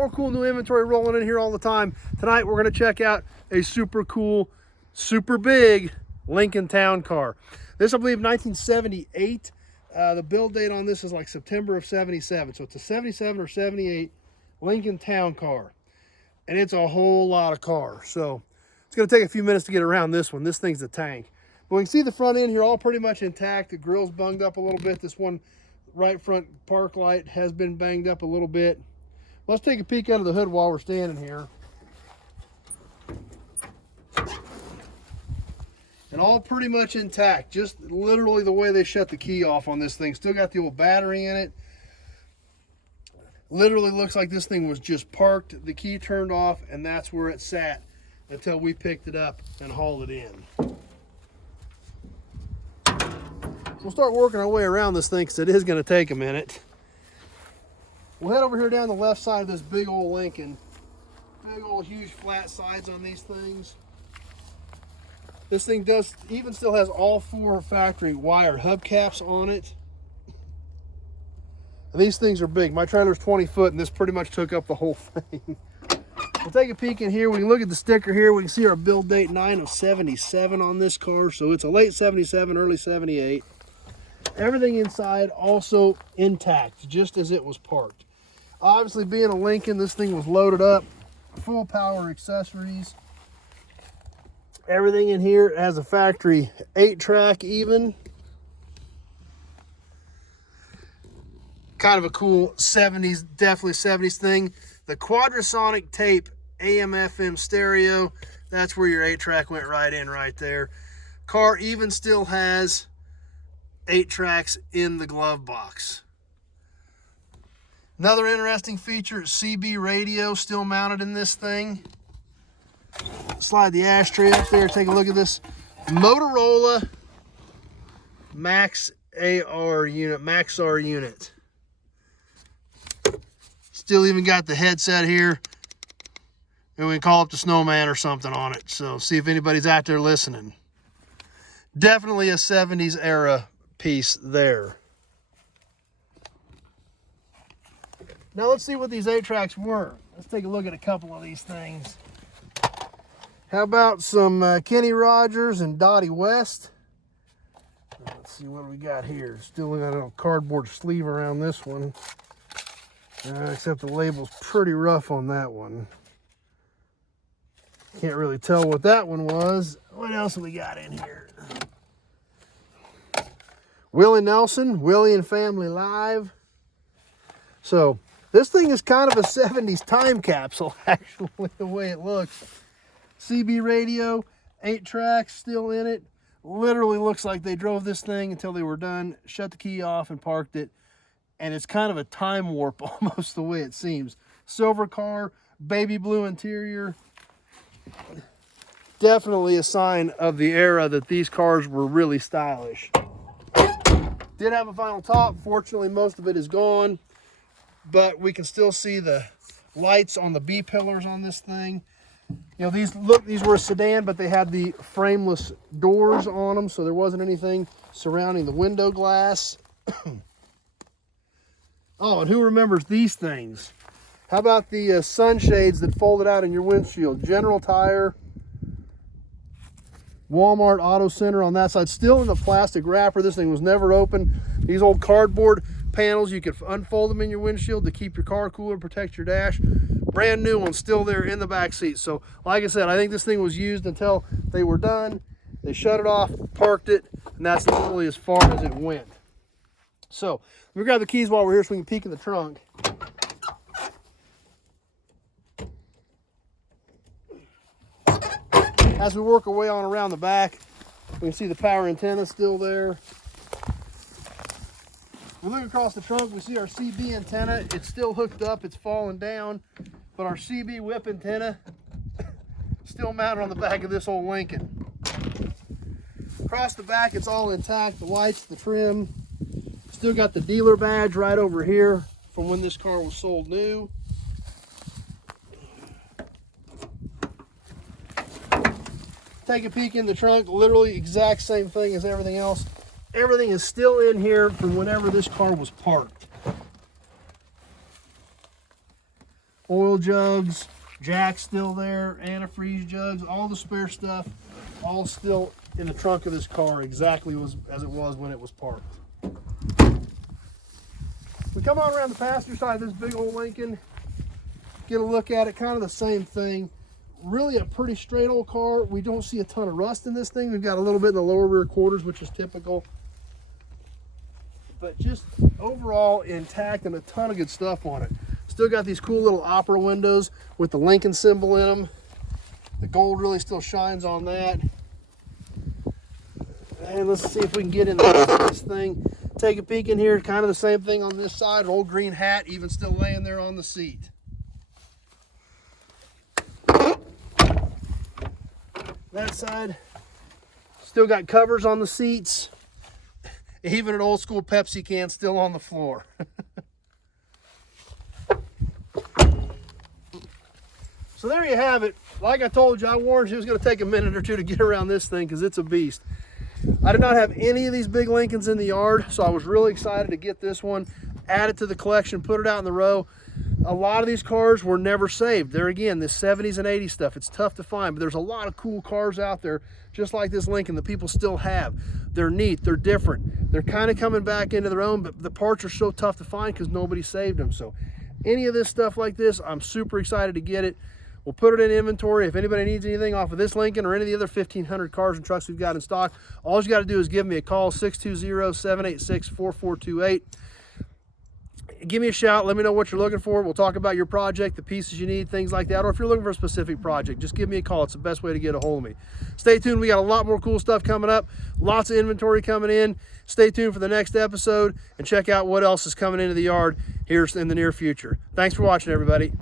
More cool new inventory rolling in here all the time. Tonight we're going to check out a super cool, super big Lincoln Town Car. This, I believe, 1978. The build date on this is like September of 77. So it's a 77 or 78 Lincoln Town Car. And it's a whole lot of car. So it's going to take a few minutes to get around this one. This thing's a tank. But we can see the front end here all pretty much intact. The grill's bunged up a little bit. This one right front park light has been banged up a little bit. Let's take a peek under the hood while we're standing here. And all pretty much intact, just literally the way they shut the key off on this thing. Still got the old battery in it. Literally looks like this thing was just parked, the key turned off, and that's where it sat until we picked it up and hauled it in. We'll start working our way around this thing because it is going to take a minute. We'll head over here down the left side of this big old Lincoln. Big old huge flat sides on these things. This thing still has all 4 factory wired hubcaps on it. And these things are big. My trailer's 20 foot and this pretty much took up the whole thing. We'll take a peek in here. We can look at the sticker here. We can see our build date 9 of 77 on this car. So it's a late 77, early 78. Everything inside also intact, just as it was parked. Obviously, being a Lincoln, this thing was loaded up. Full power accessories. Everything in here has a factory 8-track even. Kind of a cool 70s, definitely 70s thing. The quadrasonic tape AM-FM stereo, that's where your 8-track went right in right there. Car even still has 8 tracks in the glove box. Another interesting feature, CB radio still mounted in this thing. Slide the ashtray up there, take a look at this Motorola Max-R unit. Still even got the headset here. And we can call up the snowman or something on it. So see if anybody's out there listening. Definitely a 70s era piece there. Now let's see what these 8 tracks were. Let's take a look at a couple of these things. How about some Kenny Rogers and Dottie West? Let's see what we got here. Still got a little cardboard sleeve around this one. Except the label's pretty rough on that one. Can't really tell what that one was. What else have we got in here? Willie Nelson, Willie and Family Live. So this thing is kind of a 70s time capsule, actually, the way it looks. CB radio, 8 tracks still in it. Literally looks like they drove this thing until they were done, shut the key off and parked it. And it's kind of a time warp almost the way it seems. Silver car, baby blue interior. Definitely a sign of the era that these cars were really stylish. Did have a vinyl top. Fortunately, most of it is gone. But we can still see the lights on the B-pillars on this thing. You know, these were a sedan, but they had the frameless doors on them, so there wasn't anything surrounding the window glass. Oh, and who remembers these things? How about the sunshades that folded out in your windshield? General Tire, Walmart Auto Center on that side. Still in the plastic wrapper. This thing was never open. These old cardboard panels, you could unfold them in your windshield to keep your car cooler, protect your dash. Brand new one still there in the back seat. So like I said, I think this thing was used until they were done. They shut it off, parked it, and that's literally as far as it went. So let me grab the keys while we're here so we can peek in the trunk. As we work our way on around the back, we can see the power antenna still there. We look across the trunk, we see our CB antenna. It's still hooked up, it's fallen down, but our CB whip antenna still mounted on the back of this old Lincoln. Across the back, it's all intact, the lights, the trim. Still got the dealer badge right over here from when this car was sold new. Take a peek in the trunk, literally exact same thing as everything else. Everything is still in here from whenever this car was parked. oil jugs, jack's still there, antifreeze jugs, all the spare stuff, all still in the trunk of this car exactly as it was when it was parked. We come on around the passenger side of this big old Lincoln, get a look at it, kind of the same thing. Really a pretty straight old car. We don't see a ton of rust in this thing. We've got a little bit in the lower rear quarters, which is typical. But just overall intact and a ton of good stuff on it. Still got these cool little opera windows with the Lincoln symbol in them. The gold really still shines on that. And let's see if we can get in this thing. Take a peek in here. Kind of the same thing on this side. Old green hat even still laying there on the seat. That side, still got covers on the seats. Even an old school Pepsi can still on the floor. So there you have it. Like I told you, I warned you it was going to take a minute or two to get around this thing because it's a beast. I did not have any of these big Lincolns in the yard, so I was really excited to get this one, add it to the collection, put it out in the row. A lot of these cars were never saved. There again, this 70s and 80s stuff, it's tough to find, but there's a lot of cool cars out there, just like this Lincoln, that people still have. They're neat, they're different. They're kind of coming back into their own, but the parts are so tough to find because nobody saved them. So any of this stuff like this, I'm super excited to get it. We'll put it in inventory. If anybody needs anything off of this Lincoln or any of the other 1,500 cars and trucks we've got in stock, all you got to do is give me a call, 620-786-4428. Give me a shout. Let me know what you're looking for. We'll talk about your project, the pieces you need, things like that. Or if you're looking for a specific project, just give me a call. It's the best way to get a hold of me. Stay tuned. We got a lot more cool stuff coming up. Lots of inventory coming in. Stay tuned for the next episode and check out what else is coming into the yard here in the near future. Thanks for watching, everybody.